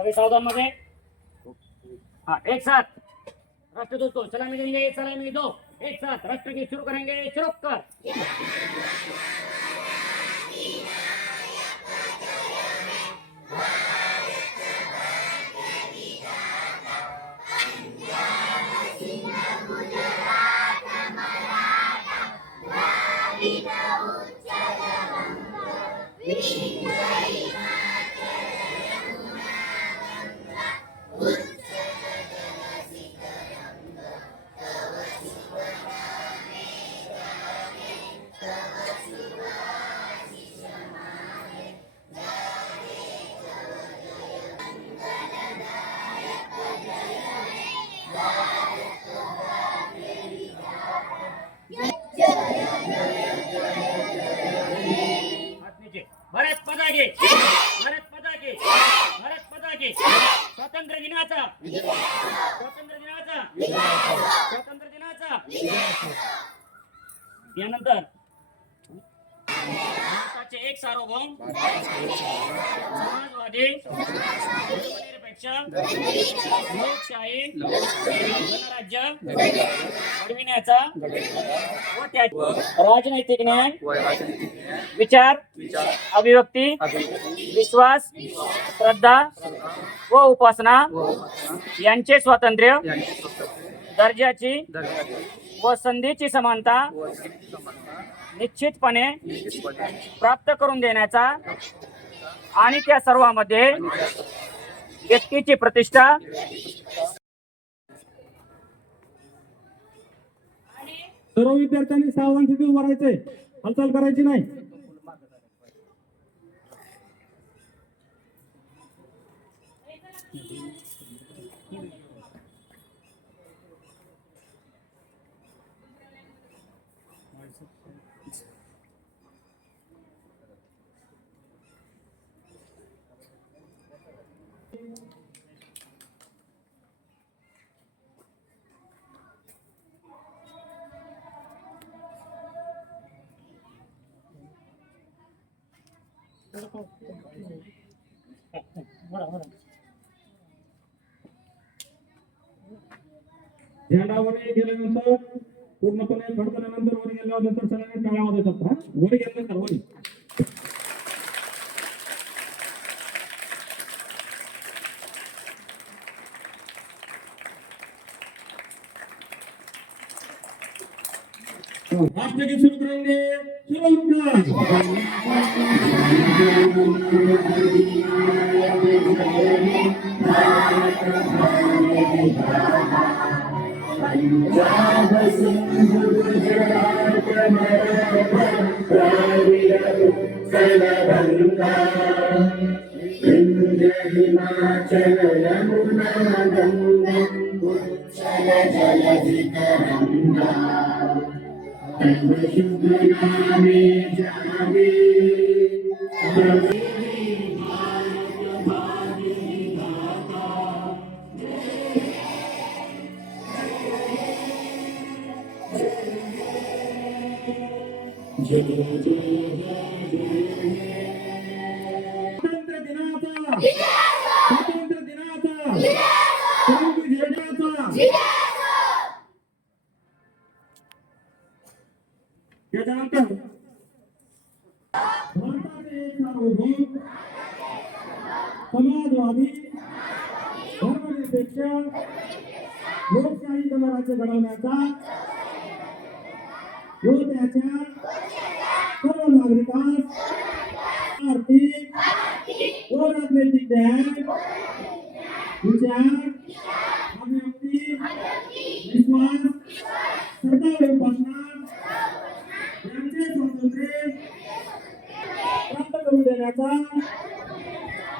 सभी सावधान मध्ये। हाँ एक साथ राष्ट्र दोस्तों सलामी देंगे, सलामी दो, एक साथ राष्ट्र की शुरू करेंगे। शुरू कर। भारत माता की, भारत माता की, भारत माता की। स्वातंत्र्य दिनाचा, स्वातंत्र्य दिनाचा, स्वातंत्र्य दिनाचा। यानंतर भारताचे एक सार्वभौम समाजवादी धर्मनिरपेक्ष लोकशाही गणराज्य घडविण्याचा व त्याचे राजनैतिक न्याय विचार अभिव्यक्ती विश्वास श्रद्धा व उपासना यांचे स्वातंत्र्य दर्जाची व संधीची समानता निश्चितपणे प्राप्त करून देण्याचा आणि त्या सर्वांमध्ये व्यक्तीची प्रतिष्ठा सर्व विद्यार्थ्यांनी सावधान स्थितीत उभं राहायचंय, हालचाल करायची नाही। झेंडावर गेल्यानंतर पूर्णपणे फडकल्यानंतर वर गेल्यानंतर सगळ्यांनी टाळ्या वाजवतात। हा वर गेल्यानंतर वर राष्ट्रगीत शुरू करेंगे। शुरू पंजाब सिंध गुजरात उत्कल गंगा विंध्य हिमाचल यमुना गंगा उच्चल जलधि तरंगा तब शुभ नामे जागे स्वातंत्र्य दिनाचा त्याच्यानंतर भारताचे एक सार्वभौम समाजवादी निरपेक्ष लोकशाही गणराज्य घडवण्याचा व त्याच्या सर्व नागरिकांस आर्थिक व राजनैतिक न्याय, विचार, अभिव्यक्ती, विश्वास, श्रद्धा व उपासना यांचे स्वातंत्र्य प्राप्त करून देण्याचा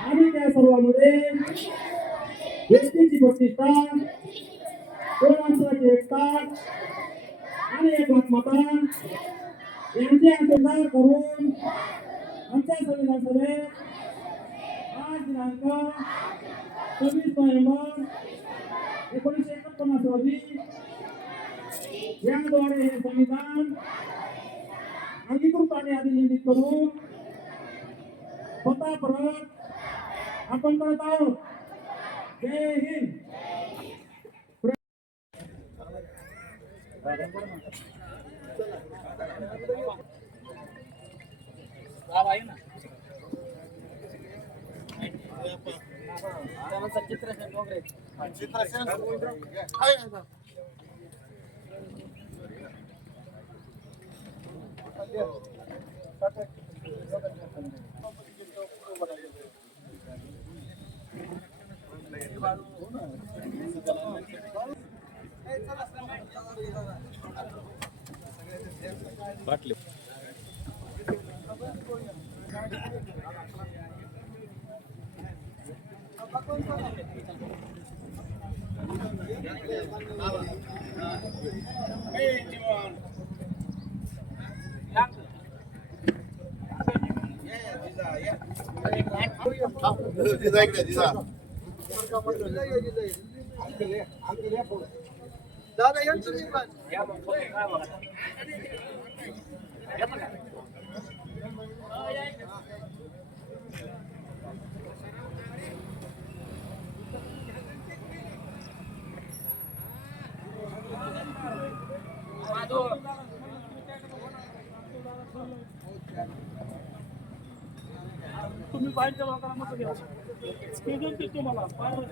आणि त्या सर्वांमध्ये व्यक्तीची प्रतिष्ठा, माणसाची एकता आणि एकात्मता यांचे अंतर्धार करून आमच्या संविधान सभेत आज दिनांक 26 नोव्हेंबर 1949 रोजी याद्वारे हे संविधान अंगीकृत आणि अधिनियमित करून स्वतः परत आपण करत आहोत. जय हिंद. बाटली दादा यांचं मी पण तुम्ही बाहेरच्या लोकांना मत घ्या. ते जमते तुम्हाला 100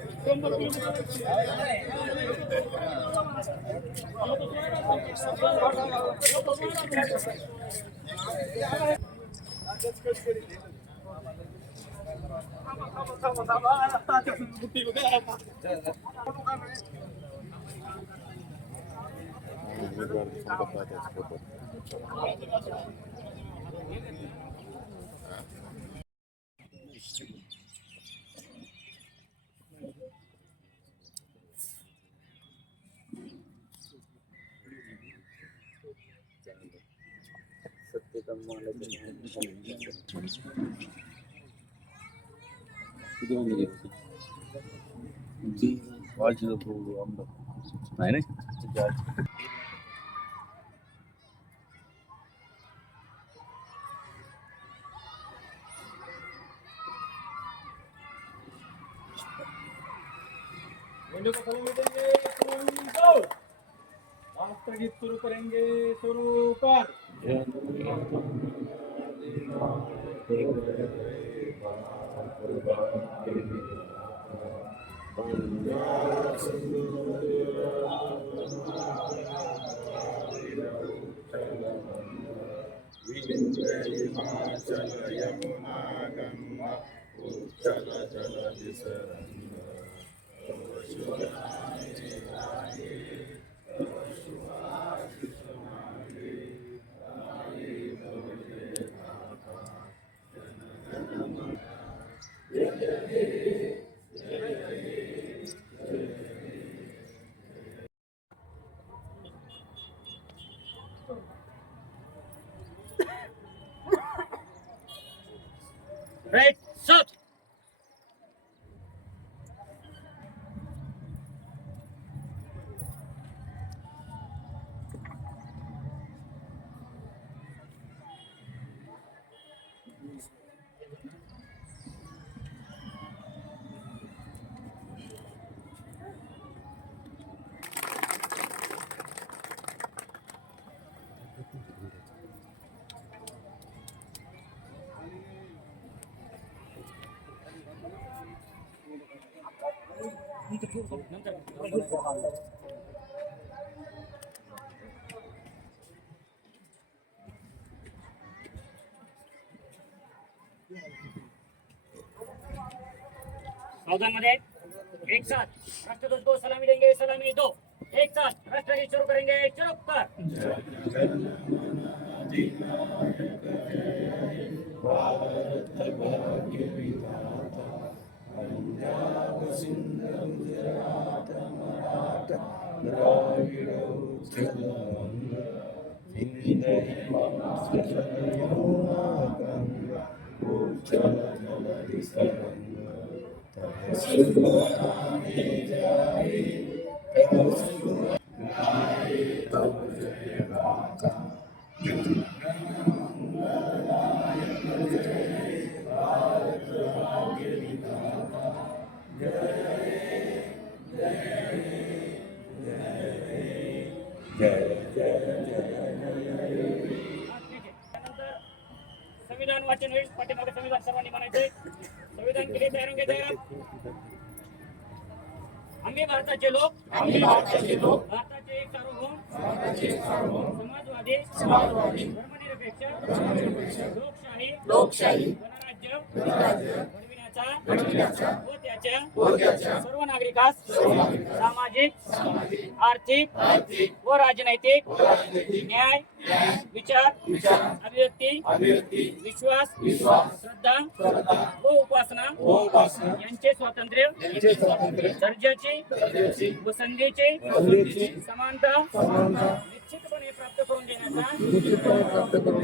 किलोमीटर नाही नाही राष्ट्रगीत शुरू करेंगे. शुरू कर. Right, shot. सावधान मध्ये एक साथ राष्ट्रध्वज को सलामी देंगे, सलामी दो, एक साथ राष्ट्रगीत शुरू करेंगे, शुरू कर। त्यानंतर संविधान वाचन होईल. पाठीमागे संविधान सर्वांनी म्हणायचंय. संविधान के लिए तैयार होंगे. तैयार. आम्ही भारताचे लोक, भारताचे एक सार्वभौम, समाजवादी, धर्मनिरपेक्ष, लोकशाही, गणराज्य घडविण्याचा व त्याच्या सर्व नागरिकास सामाजिक, आर्थिक व राजनैतिक न्याय, विचार, अभिव्यक्ती, विश्वास, श्रद्धा व उपासना यांचे स्वातंत्र्य, दर्जाची व संधीची समानता निश्चितपणे प्राप्त करून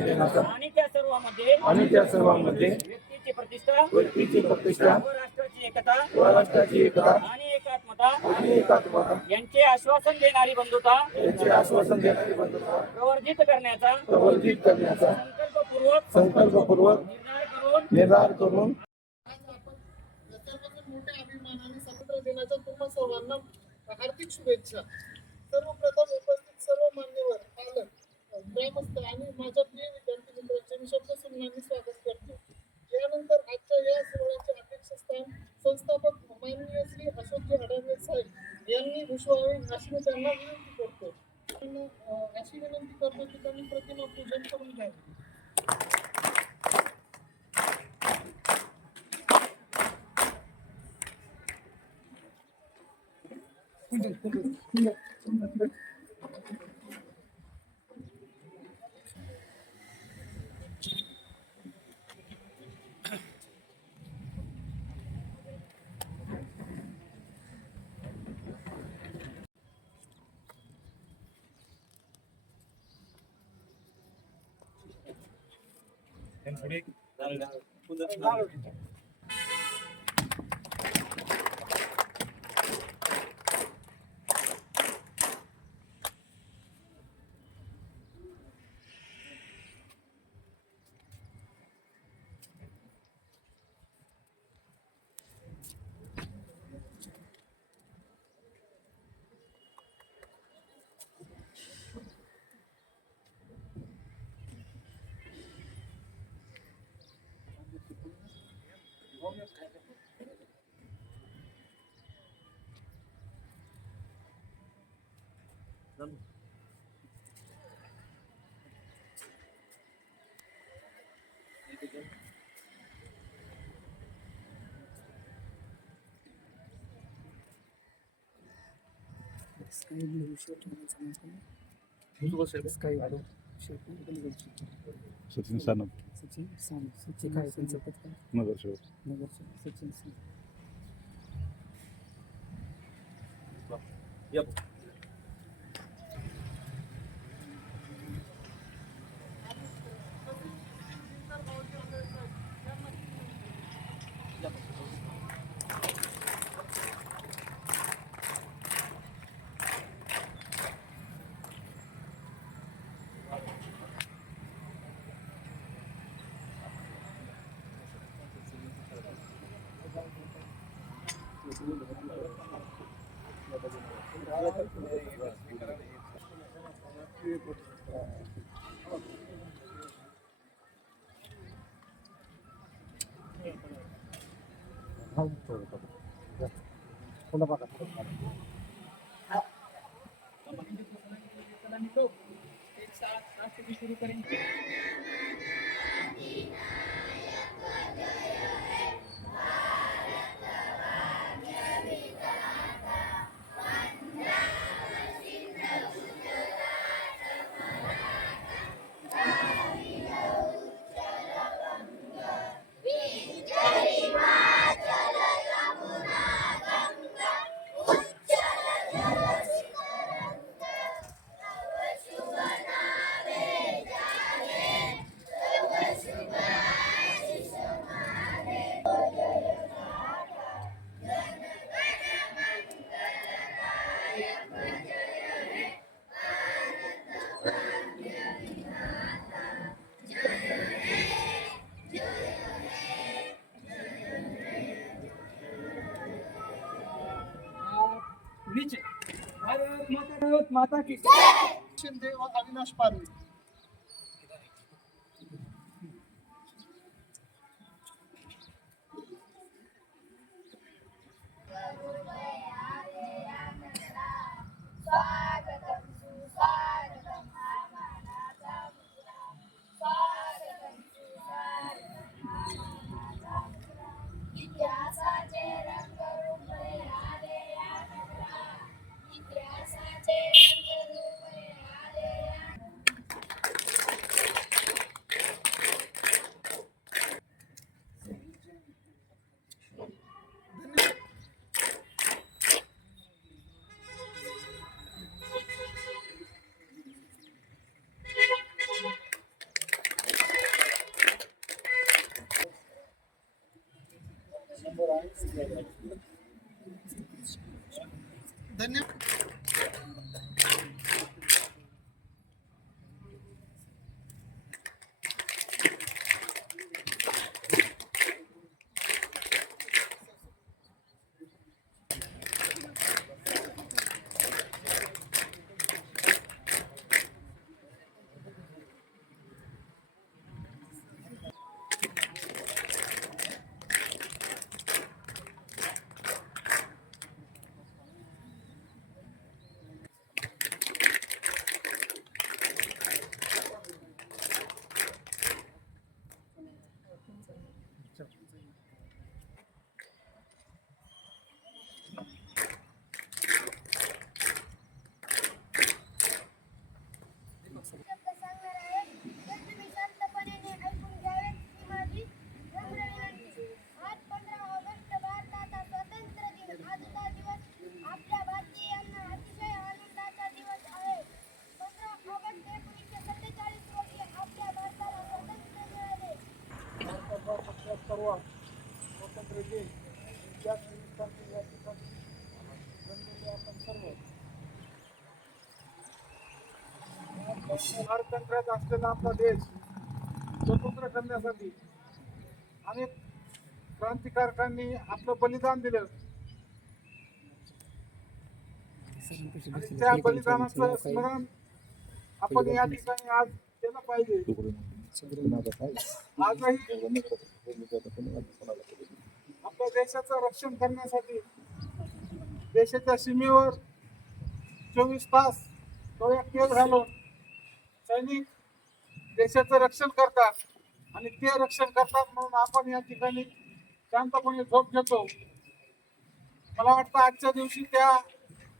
देण्याचा आणि त्या सर्वांमध्ये व्यक्तीची प्रतिष्ठा व राष्ट्राची एकता आणि एकात्मता यांचे आश्वासन देणारी बंधुता प्रवर्धित करण्याचा संकल्पपूर्वक निर्धार करून सर्वजण मोठ्या अभिमानाने स्वातंत्र्य दिनाच्या तुम्हा सर्वांना हार्दिक शुभेच्छा. सर्वप्रथम उपस्थित सर्व मान्यवर, पालक, ग्रामस्थ आणि माझ्या प्रिय विद्यार्थी मित्रांचे मी शब्दसुमनाने स्वागत करतो. यानंतर आजच्या या सोहळ्याचे अध्यक्षस्थान संस्थापक माननीय श्री अशोकजी अडाणे साहेब यांनी भूषवावे अशी मी त्यांना विनंती करतो. अशी विनंती करतो की त्यांनी प्रतिमा पूजन करून घ्यावे. सचिन सानप नगरसेवक. मी सुरू करेन. नीचे. भारत माता की शिंदे व अविनाश पारवे. इतिहासाचे रंग रुपले आले या नगरा. इतिहासाचे रंग रुपले आले या. धन्यवाद. शब्द सांगणार आहे तर तुम्ही शांतपणे ऐकून घ्यावेत ही माझी नम्र विनंती. आज 15 ऑगस्ट भारताचा स्वातंत्र्य दिन. आजचा दिवस आपल्या भारतीयांना अतिशय आनंदाचा दिवस आहे. 15 ऑगस्ट 1947 रोजी आपल्या भारताला स्वातंत्र्य मिळाले. भारताचा सर्व स्वातंत्र्य दिन या निमित्ताने या ठिकाणी जमलेले आपण सर्व भारतंत्रात असलेला आपला देश स्वतंत्र करण्यासाठी अनेक क्रांतिकारकांनी आपलं बलिदान दिलं आणि त्या बलिदानाचं स्मरण आपण या ठिकाणी आज केलं पाहिजे. आजही आपल्या देशाचं रक्षण करण्यासाठी देशाच्या सीमेवर 24 तास डोळ्यात तेल घालून सैनिक देशाचं रक्षण करतात आणि ते रक्षण करतात म्हणून आपण या ठिकाणी शांतपणे झोप घेतो. मला वाटतं आजच्या दिवशी त्या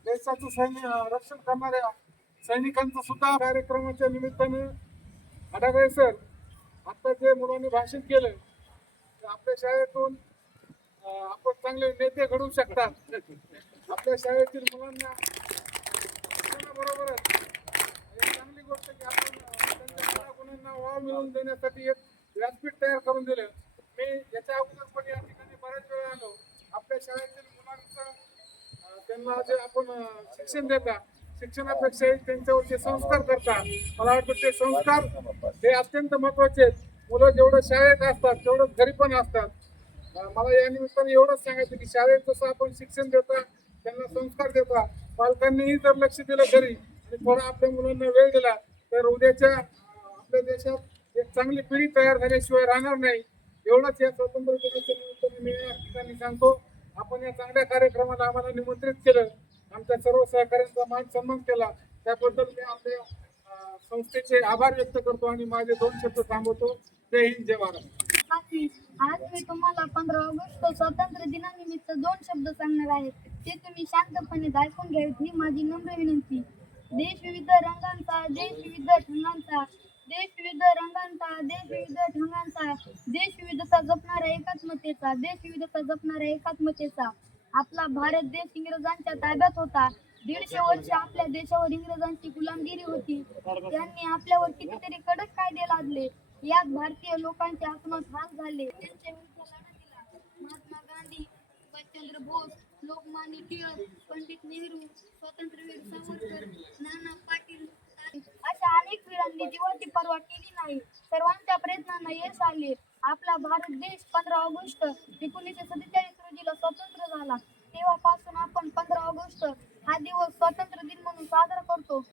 देशाचं रक्षण करणाऱ्या सैनिकांचं सुद्धा कार्यक्रमाच्या निमित्ताने अडागळे सर आता जे मुलांनी भाषण केलं ते आपल्या शाळेतून आपण चांगले नेते घडवू शकतात. आपल्या शाळेतील मुलांना बरोबरच चांगली गोष्ट की आपण त्यांच्या गुणांना वाव मिळवून देण्यासाठी एक व्यासपीठ तयार करून दिलं. मी याच्या अगोदर पण या ठिकाणी बऱ्याच वेळा आलो. आपल्या शाळेतील मुलांचं त्यांना जे आपण शिक्षण देता शिक्षणापेक्षाही त्यांच्यावरचे संस्कार करता. मला वाटतं ते संस्कार हे अत्यंत महत्वाचे आहेत. मुलं जेवढं शाळेत असतात तेवढंच घरी पण असतात. मला या निमित्ताने एवढंच सांगायचं की शाळेत जसं आपण शिक्षण देता त्यांना संस्कार देता पालकांनीही जर लक्ष दिलं घरी आणि थोडा आपल्या मुलांना वेळ दिला तर उद्याच्या आपल्या देशात एक चांगली पिढी तयार झाल्याशिवाय राहणार नाही. एवढंच या स्वातंत्र्य दिनाच्या निमित्ताने मी या ठिकाणी सांगतो. आपण या चांगल्या कार्यक्रमाला आम्हाला निमंत्रित केलं, आमच्या सर्व सहकाऱ्यांचा मान सन्मान केला त्याबद्दल मी आपल्या संस्थेचे आभार व्यक्त करतो आणि माझे 2 शब्द थांबवतो. जय हिंद, जय महाराष्ट्र. साथी, आज मी तुम्हाला 15 ऑगस्ट स्वातंत्र्य दिनानिमित्त 2 शब्द सांगणार आहे. ते तुम्ही शांतपणे ऐकून घ्यावेत ही माझी नम्र विनंती. देश विविध रंगांचा, देश विविध ढंगांचा, देश विविध रंगांचा, देश विविध ढंगांचा, देश विविधता जपणाऱ्या एकात्मतेचा, देश विविधता जपणाऱ्या एकात्मतेचा. आपला भारत देश इंग्रजांच्या ताब्यात होता. 150 वर्ष आपल्या देशावर इंग्रजांची गुलामगिरी होती. त्यांनी आपल्यावर कितीतरी कडक कायदे लादले. यात भारतीय लोकांचे आत्महत्या हाल झाले. त्यांच्या विरुद्ध लढा दिला महात्मा गांधी, सुभाषचंद्र बोस, लोकमान्य टिळक, पंडित नेहरू, स्वातंत्र्यवीर सावरकर, नाना पाटील अशा अनेक वीरांनी जीवाची पर्वा केली नाही. सर्वांच्या प्रयत्नांना यश आले. आपला भारत देश 15 ऑगस्ट 1947 रोजीला स्वतंत्र झाला. तेव्हापासून आपण 15 ऑगस्ट हा दिवस स्वातंत्र्य दिन म्हणून साजरा करतो.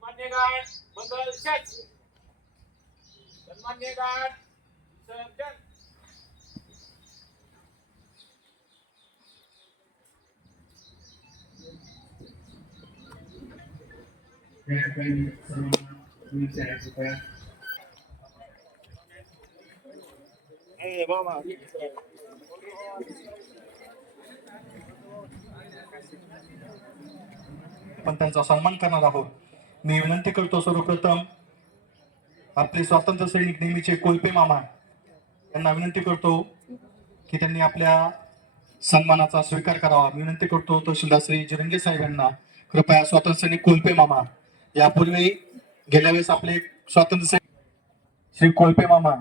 सन्मान्य गार्ड बदल शच. सन्मान्य गार्ड सर्जन. पण त्यांचा सन्मान करणार आहोत. मी विनंती करतो सर्वप्रथम आपले स्वातंत्र्य सैनिक नेहमीचे कोल्पे मामा यांना विनंती करतो की त्यांनी आपल्या सन्मानाचा स्वीकार करावा. विनंती करतो तहसीलदार श्री जिरंगे साहेब यांना कृपया स्वातंत्र्य सैनिक कोल्पे मामा यापूर्वी गेल्या वेळेस आपले स्वातंत्र्य सैनिक श्री कोल्पे मामा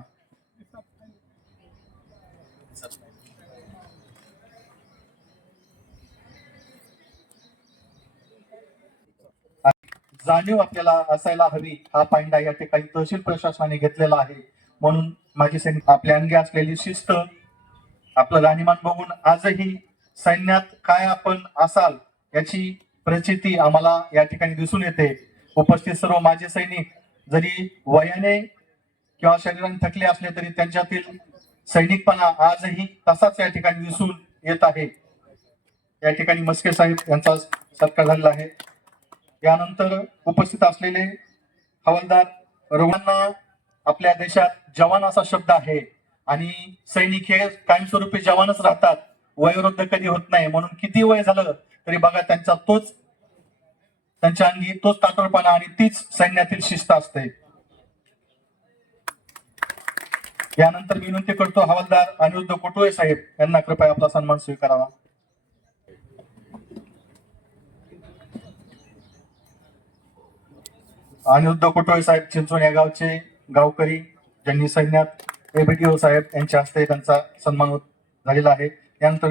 जाणीव आपल्याला असायला हवी हा पायंडा या ठिकाणी तहसील प्रशासनाने घेतलेला आहे. म्हणून माझे सैनिक आपल्या अंगी असलेली शिस्त आपलं राहणीमान बघून आजही सैन्यात काय आपण असाल याची प्रचिती आम्हाला या ठिकाणी दिसून येते. उपस्थित सर्व माझे सैनिक जरी वयाने किंवा शरीराने थकले असले तरी त्यांच्यातील सैनिकपणा आजही तसाच या ठिकाणी दिसून येत आहे. या ठिकाणी मस्के साहेब यांचा सत्कार झालेला आहे. यानंतर उपस्थित असलेले हवालदार रुग्णांना आपल्या देशात जवान असा शब्द आहे आणि सैनिक हे कायमस्वरूपी जवानच राहतात, वयोवृद्ध कधी होत नाही. म्हणून किती वय झालं तरी बघा त्यांच्या अंगी तोच ताठरपणा आणि तीच सैन्यातील शिस्त असते. यानंतर विनंती करतो हवालदार अनिरुद्ध कोटुळे साहेब यांना कृपया आपला सन्मान स्वीकारावा. अनिरुद्ध कोटुळे साहेब चिंचवण या गावचे गावकरी ज्यांनी सैन्यात एबीटीओ साहेब यांच्या हस्ते त्यांचा सन्मान झालेला आहे. यानंतर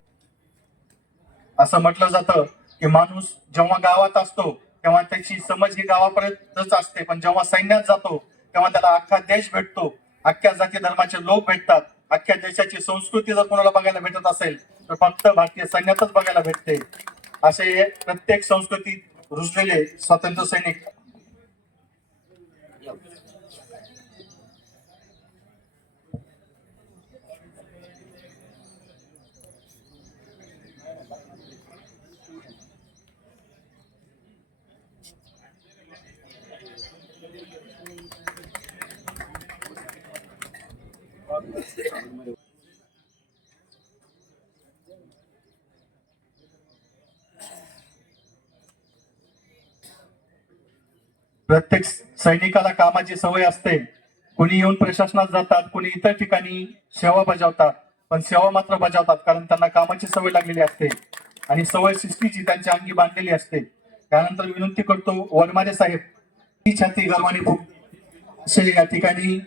असं म्हटलं जातं की माणूस जेव्हा गावात असतो तेव्हा त्याची समज ही गावापर्यंतच असते, पण जेव्हा सैन्यात जातो तेव्हा त्याला अख्खा देश भेटतो, अख्ख्या जाती धर्माचे लोक भेटतात. अख्ख्या देशाची संस्कृती जर कोणाला बघायला भेटत असेल तर फक्त भारतीय सैन्यातच बघायला भेटते. असे प्रत्येक संस्कृतीत रुजलेले स्वातंत्र्य सैनिक प्रत्येक सैनिकाला कामाची सवय असते. कुणी येऊन प्रशासनात जातात, कुणी इतर ठिकाणी सेवा बजावतात, पण सेवा मात्र बजावतात कारण त्यांना कामाची सवय लागलेली असते आणि सवय शिस्तीची त्यांच्या अंगी बांधलेली असते. त्यानंतर विनंती करतो वनमारे साहेब छाती गर्वाने असे या ठिकाणी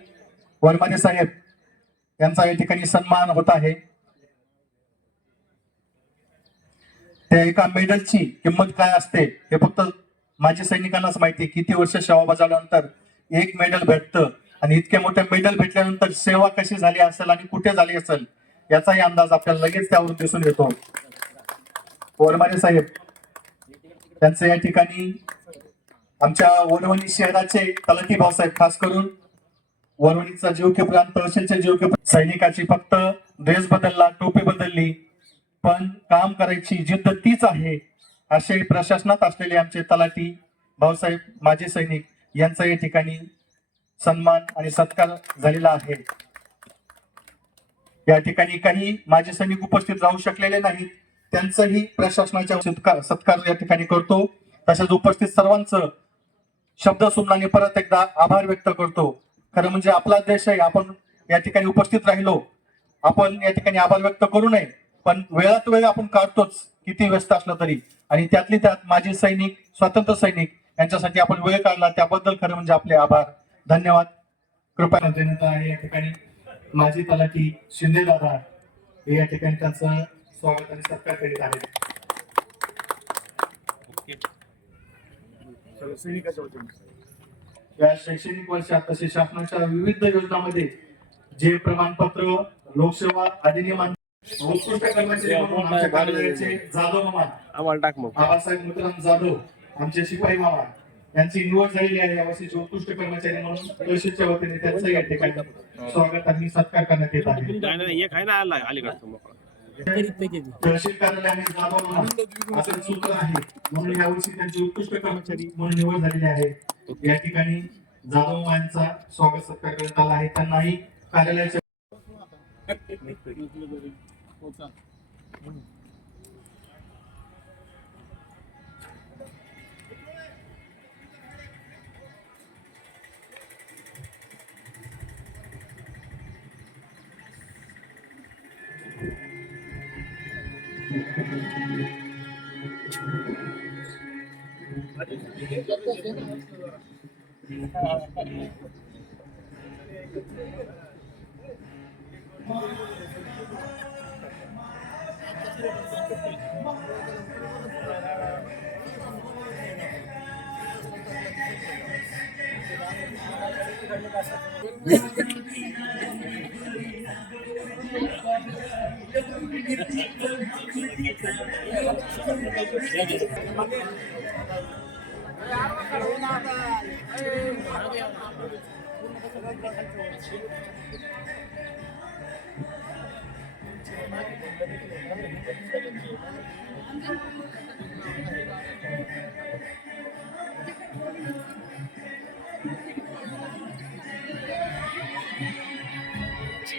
वनमारे साहेब यांचा या ठिकाणी सन्मान होत आहे. त्या एका मेडलची किंमत काय असते हे फक्त माजी सैनिकांनाच माहिती. किती वर्ष सेवा बजावल्यानंतर एक मेडल भेटतं आणि इतक्या मोठ्या मेडल भेटल्यानंतर सेवा कशी झाली असेल आणि कुठे झाली असेल याचाही अंदाज आपल्याला लगेच त्यावरून दिसून येतो. वनमारे साहेब त्यांचं या ठिकाणी आमच्या वरवणी शहराचे तलाठी भाऊसाहेब, खास करून वरवणीचा जीव के प्राण, तहसीलचे जीव के प्राण. सैनिकाची फक्त ड्रेस बदलला, टोपी बदलली, पण काम करायची जिद्द तीच आहे. असे प्रशासनात असलेले आमचे तलाठी भाऊसाहेब माजी सैनिक यांचा या ठिकाणी सन्मान आणि सत्कार झालेला आहे. या ठिकाणी काही माजी सैनिक उपस्थित राहू शकलेले नाहीत, त्यांचंही प्रशासनाच्या सत्कार या ठिकाणी करतो. तसेच उपस्थित सर्वांचं शब्द सुमनाने परत एकदा आभार व्यक्त करतो. खरं म्हणजे आपला देश आहे, आपण या ठिकाणी उपस्थित राहिलो, आपण या ठिकाणी आभार व्यक्त करू नये, पण वेळात वेळ आपण काढतोच किती व्यस्त असलं तरी. आणि त्यातली त्यात माजी सैनिक, स्वातंत्र्य सैनिक यांच्यासाठी आपण वेळ काढला त्याबद्दल खरं म्हणजे आपले आभार, धन्यवाद. कृपया जनता आहे या ठिकाणी माजी तलाठी शिंदे दादा हे या ठिकाणी त्यांचं स्वागत आणि सत्कार करीत आहेत. या शैक्षणिक वर्षात तसेच शासनाच्या विविध योजनांमध्ये जे प्रमाणपत्र लोकसेवा अधिनियम उत्कृष्ट कर्मचारी म्हणून आमच्या कार्यालयाचे जाधव मामा, बाबासाहेब मुद्राम जाधव, आमचे शिपाई मामा यांची निवड झालेली आहे यावर्षीचे उत्कृष्ट कर्मचारी म्हणून. तहसीलच्या वतीने त्यांचं या ठिकाणी स्वागत आणि सत्कार करण्यात येत आहे. तहसील कार्यालयाने जाधव मामा असं सूत्र आहे म्हणून यावर्षी त्यांचे उत्कृष्ट कर्मचारी म्हणून निवड झालेली आहे. या ठिकाणी जाधव मामा यांचा स्वागत सत्कार करण्यात आला आहे. त्यांनाही कार्यालयाच्या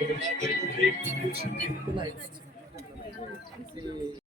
ते